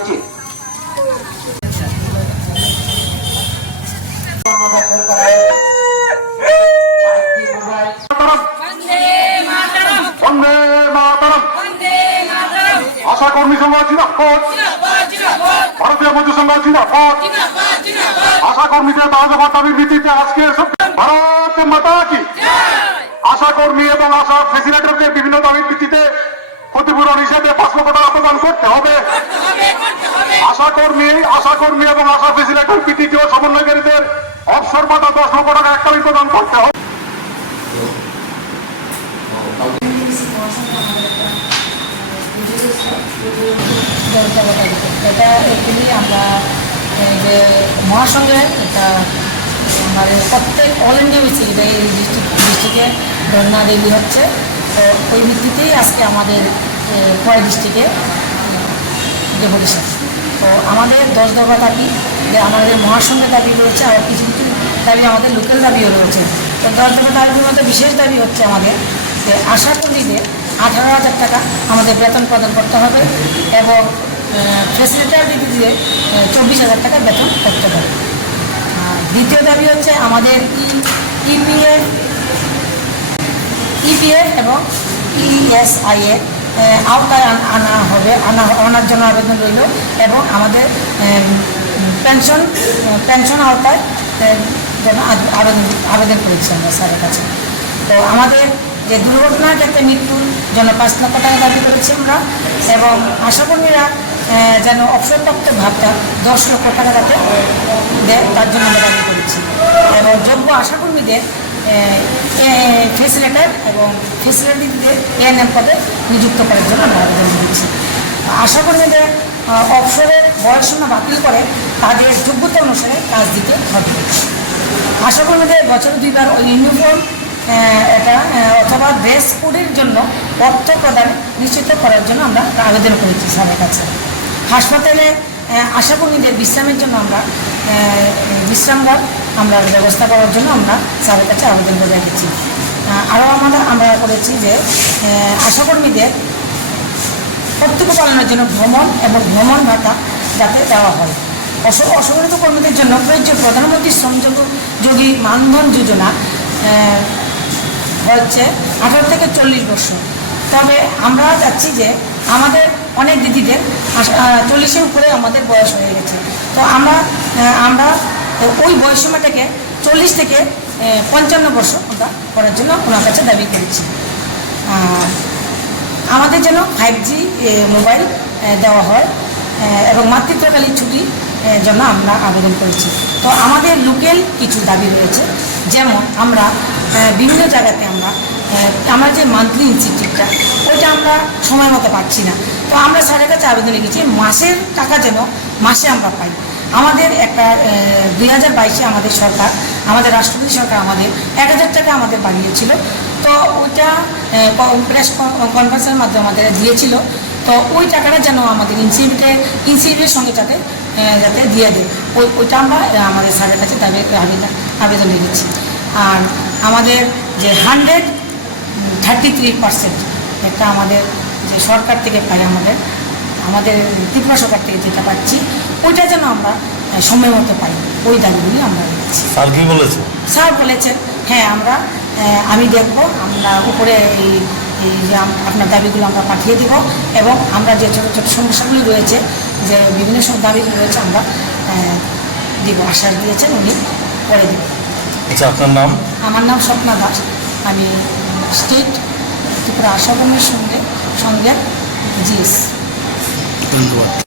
উচিত। আশা কর্মী সংঘ জিন্দাবাদ, ভারতীয় মজদুর সংঘ জিন্দাবাদ। আশা কর্মীদের দাবি দাবির ভিত্তিতে আজকে ভারত মাতা কি। আশা কর্মী এবং আশা ফেসিলিটেটরদের বিভিন্ন দাবির ভিত্তিতে ক্ষতিপূরণ হিসেবে 5 লক্ষ টাকা প্রদান করতে হবে। আশা কর্মী এবং আশা ফেসিলিটেটর পিটিটি ও সমন্বয়কারীদের অবসর ভাতা 10 লক্ষ টাকা এককালীন প্রদান করতে হবে। এটা এগুলি আমরা যে মহাসংঘে এটা আমাদের প্রত্যেক অল ইন্ডিয়া ভিত্তিতে এই ডিস্ট্রিক্টে ধর্ণা রেলি হচ্ছে। তো ওই ভিত্তিতেই আজকে আমাদের খোয়াই ডিস্ট্রিক্টে ডেপুটেশন। তো আমাদের 10 দফা দাবি যে আমাদের মহাসংঘের দাবি রয়েছে, আর কিছু কিছু দাবি আমাদের লোকাল দাবিও রয়েছে। তো 10 দফা দাবির মধ্যে বিশেষ দাবি হচ্ছে আমাদের যে আশা কর্মীদের 18,000 টাকা আমাদের বেতন প্রদান করতে হবে এবং ফেসিলিটার দিতে দিয়ে 24,000 টাকা বেতন করতে হবে। দ্বিতীয় দাবি হচ্ছে আমাদের ইপিএফ এবং ইএসআইএ আওতায় আনার জন্য আবেদন রইল এবং আমাদের পেনশন আওতায় জন্য আবেদন করেছি আমরা স্যারের কাছে। তো আমাদের যে দুর্ঘটনার ক্ষেত্রে মৃত্যুর জন্য 5 লক্ষ টাকা দাবি করেছি আমরা এবং আশাকর্মীরা যেন অবসরপ্রাপ্ত ভাতা 10 লক্ষ টাকা যাতে দেয় তার জন্য আমরা দাবি করেছি এবং যোগ্য আশাকর্মীদের ফেসিলিটেটর এবং ফেসিলিটিদের এএনএম পদে নিযুক্ত করার জন্য আমরা আবেদন করেছি। আশাকর্মীদের অবসরের বয়সসীমা বাতিল করে তাদের যোগ্যতা অনুসারে কাজ দিতে হবে। আশাকর্মীদের বছরে 2 বার ইউনিফর্ম এটা অথবা ড্রেস কোডের জন্য অর্থ প্রদান নিশ্চিত করার জন্য আমরা আবেদন করেছি স্যারের কাছে। হাসপাতালে আশাকর্মীদের বিশ্রামের জন্য আমরা বিশ্রামঘর আমরা ব্যবস্থা করার জন্য আমরা স্যারের কাছে আবেদন করে রেখেছি। আরও আমরা করেছি যে আশাকর্মীদের কর্তব্য পালনের জন্য ভ্রমণ এবং ভ্রমণ ভাতা যাতে দেওয়া হয়। অসংগঠিত কর্মীদের জন্য প্রযোজ্য প্রধানমন্ত্রী শ্রমযোগী মানধন যোজনা হচ্ছে 18 থেকে 40 বছর। তবে আমরা যাচ্ছি যে আমাদের অনেক দিদিদের 40-এর উপরে আমাদের বয়স হয়ে গেছে। তো আমরা ওই বয়সীমাটাকে 40 থেকে 55 বছর আমরা করার জন্য ওনার কাছে দাবি করেছি। আমাদের যেন 5G মোবাইল দেওয়া হয় এবং মাতৃত্বকালীন ছুটি জন্য আমরা আবেদন করেছি। তো আমাদের লোকাল কিছু দাবি রয়েছে, যেমন আমরা বিভিন্ন জায়গাতে আমরা যে মান্থলি ইনস্টিটিউটটা ওইটা আমরা সময় মতো পাচ্ছি না। তো আমরা স্যারের কাছে আবেদন লিখেছি মাসের টাকা যেন মাসে আমরা পাই। আমাদের একটা 2022-এ আমাদের সরকার, আমাদের রাষ্ট্রপতি সরকার আমাদের 1,000 টাকা আমাদের বাড়িয়েছিল। তো ওইটা প্রেস কনফারেন্সের মাধ্যমে আমাদের দিয়েছিল। তো ওই টাকাটা যেন আমাদের ইনসিভিটের সঙ্গে যাতে দিয়ে দেয় ওইটা আমরা আমাদের স্যারের কাছে আবেদন রেখেছি। আর আমাদের যে 133% একটা আমাদের যে সরকার থেকে পাই, আমাদের ত্রিপুরা সরকার থেকে যেটা পাচ্ছি ওইটা যেন আমরা সময় মতো পাই, ওই দাবিগুলি আমরা রেখেছি। স্যার কি বলেছে? স্যার বলেছেন হ্যাঁ আমি দেখব, আমরা উপরে এই যে আপনার দাবিগুলো আমরা পাঠিয়ে দেব এবং আমরা যে ছোটো ছোটো সমস্যাগুলি রয়েছে, যে বিভিন্ন দাবিগুলো রয়েছে আমরা দিব, আশ্বাস দিয়েছেন উনি করে দেবেন। আচ্ছা, আপনার নাম? আমার নাম স্বপ্না দাস, আমি স্টেট ত্রিপুরা আশা কর্মীর সঙ্গে জিএস। ধন্যবাদ।